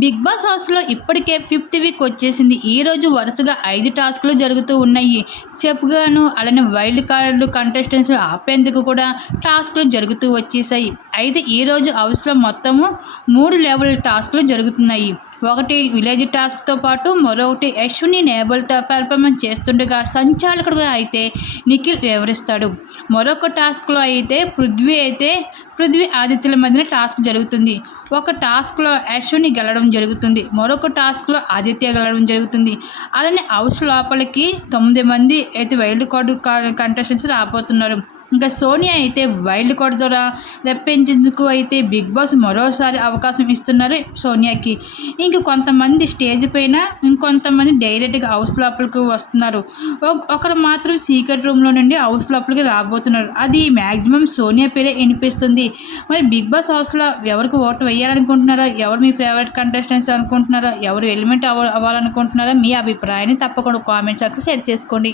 Big boss హౌస్లో ఇప్పటికే fifth week వచ్చేసింది. ఈరోజు వరుసగా ఐదు టాస్క్లు జరుగుతూ ఉన్నాయి. చెప్పుగాను అలానే వైల్డ్ కార్డు కంటెస్టెంట్స్ ఆపేందుకు కూడా టాస్క్లు జరుగుతూ వచ్చేసాయి. అయితే ఈరోజు హౌస్లో మొత్తము మూడు లెవెల్ టాస్క్లు జరుగుతున్నాయి. ఒకటి విలేజ్ టాస్క్తో పాటు మరొకటి యశ్విని నేబల్తో పెర్ఫార్మెన్స్ చేస్తుండగా సంచాలకుడుగా అయితే నిఖిల్ వివరిస్తాడు. మరొక టాస్క్లో అయితే పృథ్వీ అయితే పృథ్వీ ఆదిత్యుల మధ్యన టాస్క్ జరుగుతుంది. ఒక టాస్క్లో యశ్విని గెలడం జరుగుతుంది. మరొక టాస్క్లో ఆదిత్య గెలవడం జరుగుతుంది. అలానే హౌస్ లోపలికి తొమ్మిది మంది అయితే వైల్డ్ కార్డు కంటెస్టెంట్స్ రాబోతున్నారు. ఇంకా సోనియా అయితే వైల్డ్ కార్డ్ ద్వారా రప్పించేందుకు అయితే బిగ్ బాస్ మరోసారి అవకాశం ఇస్తున్నారు సోనియాకి. ఇంక కొంతమంది స్టేజ్ పైన ఇంకొంతమంది డైరెక్ట్గా హౌస్ లోపలికి వస్తున్నారు. ఒకరు మాత్రం సీక్రెట్ రూమ్లో నుండి హౌస్ లోపలికి రాబోతున్నారు. అది మ్యాక్సిమం సోనియా పేరే వినిపిస్తుంది. మరి బిగ్ బాస్ హౌస్లో ఎవరికి ఓటు వేయాలనుకుంటున్నారో ఎవరు మీ ఫేవరెట్ కంటెస్టెంట్స్ అనుకుంటున్నారో ఎవరు ఎలిమెంట్ అవ్వ అవ్వాలనుకుంటున్నారో మీ అభిప్రాయాన్ని తప్పకుండా కామెంట్స్ సెక్షన్ షేర్ చేసుకోండి.